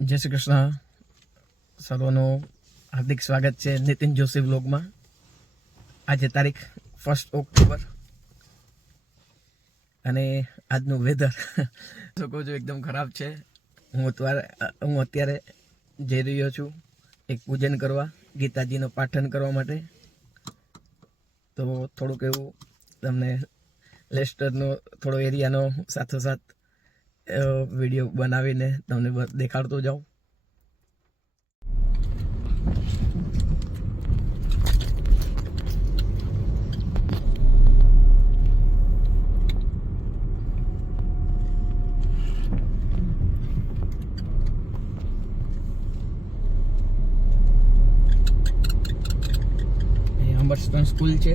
જય શ્રી કૃષ્ણ. સર્વનું હાર્દિક સ્વાગત છે નીતિન જોશી વ્લોગમાં. આજે તારીખ 1 ઓક્ટોબર અને આજનું વેધર તો કહું છું એકદમ ખરાબ છે. હું અત્યારે જઈ રહ્યો છું એક પૂજન કરવા, ગીતાજીનું પાઠન કરવા માટે. તો થોડુંક એવું તમને લેસ્ટરનો થોડો એરિયાનો સાથોસાથ વિડીયો બનાવીને તમને દેખાડતો જાઉં. અંબરસ્ટોન સ્કૂલ છે.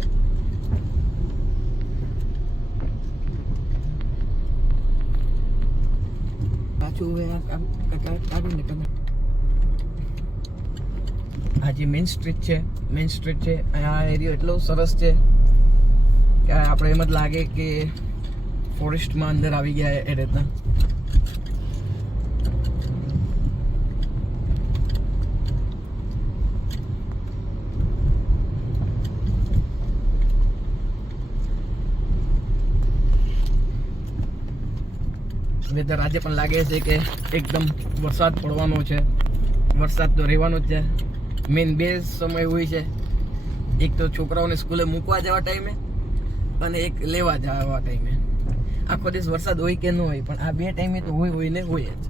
આજે મેઇન સ્ટ્રીટ છે. આ એરિયો એટલો સરસ છે કે આપણે એમ જ લાગે કે ફોરેસ્ટમાં અંદર આવી ગયા એ રીતના. વેધર આજે પણ લાગે છે કે એકદમ વરસાદ પડવાનો છે. વરસાદ તો રહેવાનો જ છે. મેઇન બે સમય હોય છે, એક તો છોકરાઓને સ્કૂલે મૂકવા જવા ટાઈમે અને એક લેવા જવા ટાઈમે. આખો દિવસ વરસાદ હોય કે ન હોય, પણ આ બે ટાઈમે તો હોય ને હોય જ.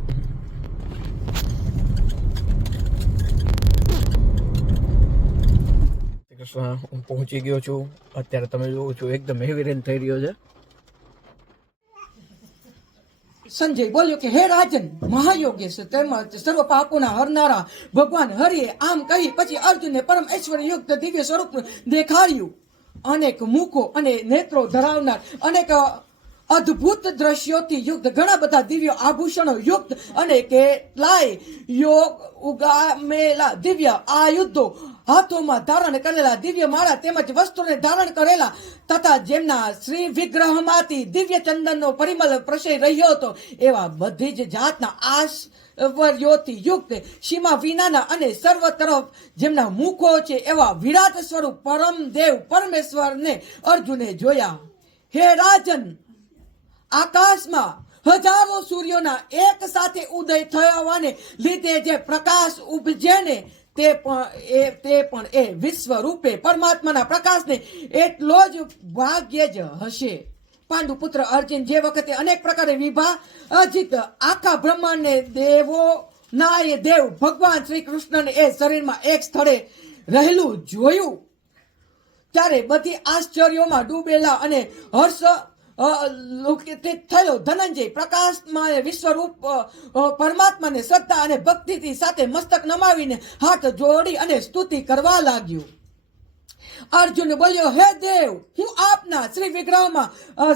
હું પહોંચી ગયો છું. અત્યારે તમે જોવો છો એકદમ હેવી રેન થઈ રહ્યો છે. સંજય બોલ્યો કે હે રાજન મહાયોગેશ તેમજ સર્વ પાપોના હરનારા ભગવાન હરિએ આમ કહી પછી અર્જુનને પરમ ઐશ્વર્ય યુક્ત દિવ્ય સ્વરૂપ દેખાડ્યું. અનેક મુખો અને નેત્રો ધરાવનાર, અનેક અદ્ભુત દ્રશ્યોથી યુક્ત, ઘણા બધા દિવ્ય આભૂષણો યુક્ત અને કેટલાય યોગ ઉગામેલા દિવ્ય આયુધો, હાથોમાં ધારણ કરેલા દિવ્ય માળા તેમજ વસ્ત્રોને ધારણ કરેલા તથા જેમના શ્રી વિગ્રહમાંથી દિવ્ય ચંદનનો પરિમળ પ્રસરી રહ્યો હતો, એવા બધી જ જાતના આશ્ચર્યોથી યુક્ત સીમા વિનાના અને સર્વ તરફ જેમના મુખો છે એવા વિરાટ સ્વરૂપ પરમ દેવ પરમેશ્વરને અર્જુને જોયા. હે રાજન, આકાશમાં હજારો સૂર્યોના એક સાથે ઉદય થવાને લીધે જે પ્રકાશ ઉપજે ને તે પણ એ વિશ્વ રૂપે પરમાત્માના પ્રકાશને એટલો જ ભાગ્ય જ હશે. પાંડુ પુત્ર અર્જુન જે વખતે અનેક પ્રકારે વિભાજિત આખા બ્રહ્માંડને દેવોના દેવ ભગવાન શ્રી કૃષ્ણને એ શરીરમાં એક સ્થળે રહેલું જોયું, ત્યારે બધી આશ્ચર્યોમાં ડૂબેલા અને હર્ષ થયેલો ધનંજય પ્રકાશમાં વિશ્વરૂપ પરમાત્માને શ્રદ્ધા અને ભક્તિથી સાથે મસ્તક નમાવીને હાથ જોડી અને સ્તુતિ કરવા લાગ્યો. અર્જુન બોલ્યો, હે દેવ, હું આપના શ્રી વિગ્રહમાં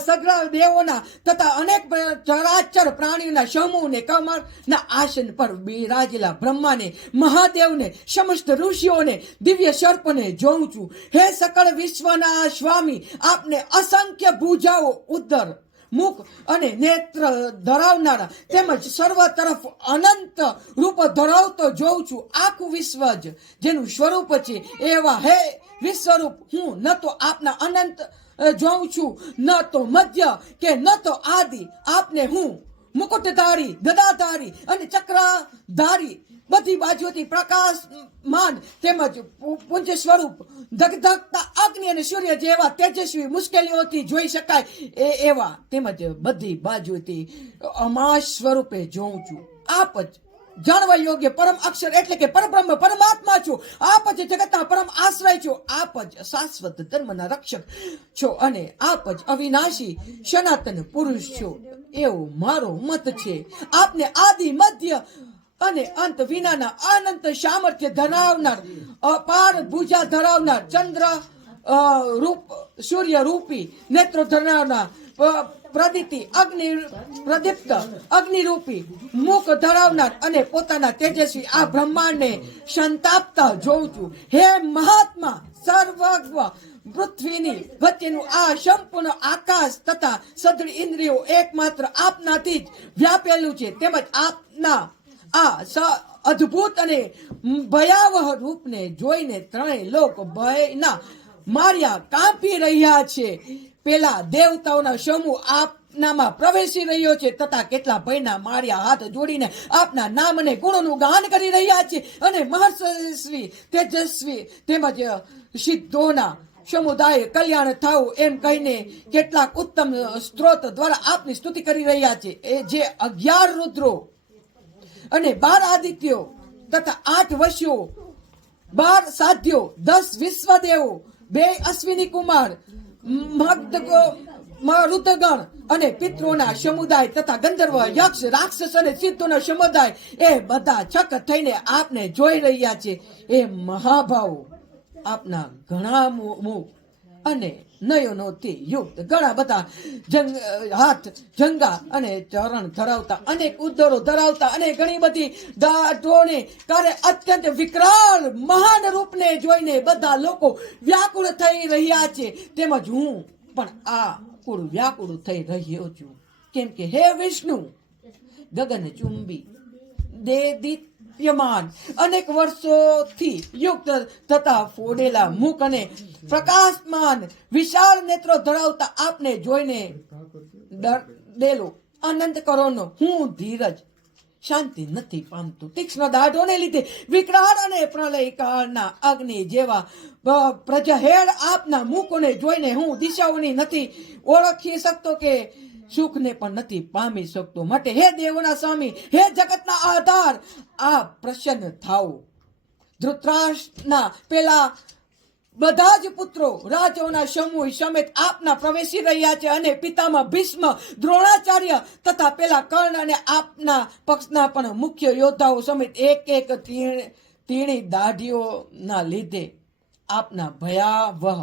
સગ્ર દેવોના તથા અનેક ચરાચર પ્રાણીઓના સમૂહને, કમરના આસન પર બિરાજેલા બ્રહ્માને, મહાદેવને, સમસ્ત ઋષિઓને, દિવ્ય સર્પને જોઉં છું. હે સકળ વિશ્વના સ્વામી, આપને અસંખ્ય ભુજાઓ, ઉદર, મુખ અને નેત્ર ધરાવનારા તેમજ સર્વ તરફ અનંત રૂપ ધરાવતો જોઉં છું. આખું વિશ્વ જ જેનું સ્વરૂપ છે એવા હે વિશ્વરૂપ, હું ન તો આપના અનંત જોઉં છું, ન તો મધ્ય કે ન તો આદિ. આપને હું મુકુટધારી, ગદાધારી અને ચક્રધારી, બધી બાજુથી પ્રકાશમાન તેમજ પુંજ સ્વરૂપ, ધગધગતા અગ્નિ અને સૂર્ય જેવા તેજસ્વી મુશ્કેલીઓથી જોઈ શકાય એવા તેમજ બધી બાજુથી અમાસ સ્વરૂપે જોઉં છું. આપ જ જાણવા યોગ્ય પરમ અક્ષર એટલે કે પરબ્રહ્મ પરમાત્મા છો. આપ જ જગતના પરમ આશ્રય છો. આપ જ શાશ્વત ધર્મના રક્ષક છો અને આપ જ અવિનાશી સનાતન પુરુષ છો, એવો મારો મત છે. આપને આદિ, મધ્ય અને અંત વિનાના અનંત સામર્થ્ય ધરાવનાર, અપાર ભુજા ધરાવનાર, ચંદ્ર રૂપ, સૂર્ય રૂપી નેત્રો ધરાવનાર, પ્રદીપ્ત અગ્નિરૂપી મુખ ધરાવનાર અને પોતાના તેજસ્વી આ બ્રહ્માંડને સંતાપતા જોઉં છું. હે મહાત્મા, સર્વજ્ઞ પૃથ્વીની વચ્ચેનું આ સંપૂર્ણ આકાશ તથા સઘળી ઇન્દ્રિયો એકમાત્ર આપનાથી જ વ્યાપેલું છે, તેમજ આપના આ અદ્ભુત અને ભયાવહ રૂપને જોઈને ત્રણેય લોકો ભયના માર્યા કાંપી રહ્યા છે. પેલા દેવતાઓના સમૂહ આપનામાં પ્રવેશી રહ્યો છે તથા કેટલા ભયના માર્યા હાથ જોડીને આપના નામ અને ગુણોનું ગાન કરી રહ્યા છે. અને મહર્ષિ તેજસ્વી તેમજ સિદ્ધોના સમુદાય કલ્યાણ થાવું એમ કહીને કેટલાક ઉત્તમ સ્ત્રોત દ્વારા આપની સ્તુતિ કરી રહ્યા છે. એ જે 11 રુદ્રો અને 12 આદિત્યો તથા 8 વશ્યો, 12 સાધ્યો, 10 વિશ્વદેવો, 2 અશ્વિની કુમાર, મરુતગણ અને પિતૃના સમુદાય તથા ગંધર્વ, યક્ષ, રાક્ષસ અને સિદ્ધોના સમુદાય એ બધા છક થઈને આપને જોઈ રહ્યા છે. એ મહાભાવો આપના ઘણા મુખ અને નયનોથી યુક્ત ઘણા બધા હાથ, જંગા અને ચરણ ધરાવતા, અનેક ઉદરો ધરાવતા અને ઘણી બધી દાઢોને કારે અત્યંત વિકરાળ મહાન રૂપને જોઈને બધા લોકો વ્યાકુળ થઈ રહ્યા છે. તેમજ હું પણ આ કુળ વ્યાકુળ થઈ રહ્યો છું. કેમ કે હે વિષ્ણુ, ગગન ચુંબી દેદીપ્યમાન અનેક વર્ષોથી યુક્ત તથા ફોડેલા મુખ અને પ્રકાશમાન વિશાળ નેત્રો ધરાવતા આપને જોઈને ડરેલો આનંદ કરોનો હું ધીરજ શાંતિ નથી પામતું. તીક્ષ્ણ દાઢોને લીધે વિકરાળ અને પ્રલય કાળના અગ્નિ જેવા પ્રજહેડ આપના મુખોને જોઈને હું દિશાઓની નથી ઓળખી શકતો કે સુખને પણ નથી પામી શકતો. માટે હે દેવોના સ્વામી, હે જગતના આધાર, આ પ્રસન્ન થાઓ. ધૃતરાષ્ટ્રના પેલા બધા જ પુત્રો રાજાઓના સમૂહ સમેત આપના પ્રવેશી રહ્યા છે. અને પિતામાં ભીષ્મ, દ્રોણાચાર્ય તથા પેલા કર્ણ અને આપના પક્ષના પણ મુખ્ય યોદ્ધાઓ સમેત એક તીણી દાઢીઓના લીધે આપના ભયાવહ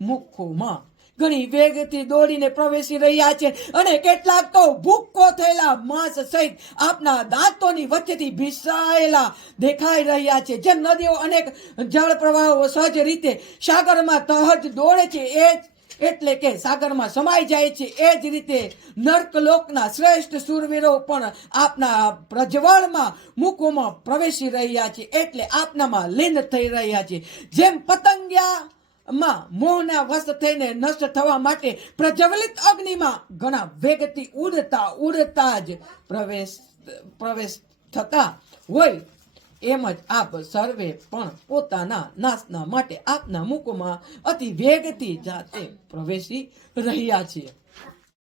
મુખોમાં ઘણી વેગથી દોડીને પ્રવેશી રહ્યા છે. અને કેટલાક તો ભૂક્કો થયેલા માંસ સહિત આપના દાંતોની વચ્ચેથી ભીસાયેલા દેખાઈ રહ્યા છે. જેમ નદીઓ અનેક જળ પ્રવાહો સહજ રીતે સાગરમાં તહજ દોડે છે, એ જ એટલે કે સાગરમાં સમાઈ જાય છે, એ જ રીતે નર્કલોકના શ્રેષ્ઠ શૂરવીરો પણ આપના પ્રજ્વળમાં મુખોમાં પ્રવેશી રહ્યા છે, એટલે આપનામાં લીન થઈ રહ્યા છે. જેમ પતંગિયા મોહના વશ થઈને નષ્ટ થવા માટે પ્રજ્વલિત અગ્નિમાં ઘણા વેગથી ઉડતા જ પ્રવેશ થતા હોય, એમ જ આપ સર્વે પણ પોતાના નાશના માટે આપના મુખમાં અતિ વેગથી જાતે પ્રવેશી રહ્યા છે.